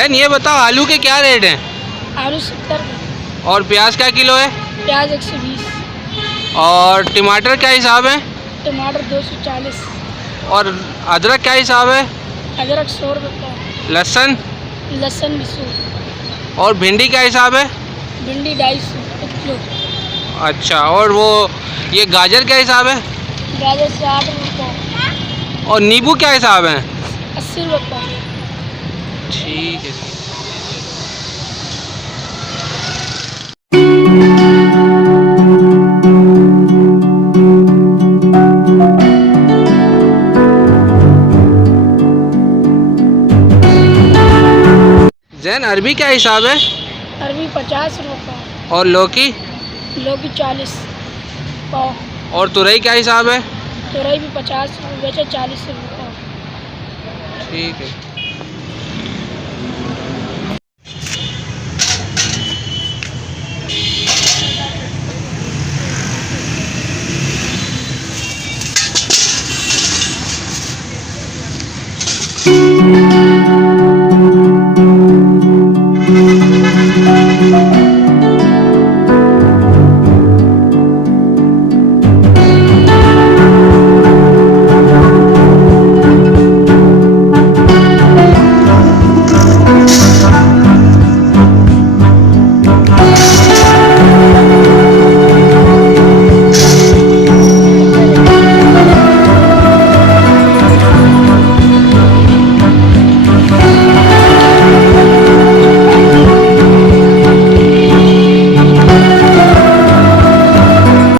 जैन ये बताओ आलू के क्या रेट हैं? आलू 70। और प्याज क्या किलो है? प्याज 120। और टमाटर क्या हिसाब है? टमाटर 240। और अदरक क्या हिसाब है? अदरक 100 रुपये। लहसुन? लहसुन भी 100। और भिंडी क्या हिसाब है? भिंडी 250 किलो। अच्छा, और वो ये गाजर क्या हिसाब है? गाजर 60 रुपये। और नींबू क्या हिसाब है? 80 रुपये। ठीक है। जैन अरबी क्या हिसाब है? अरबी 50 रुपये। और लौकी? लौकी 40 पाव। और तुरई क्या हिसाब है? तुरई भी 50 रुपये, 40 रुपये। ठीक है।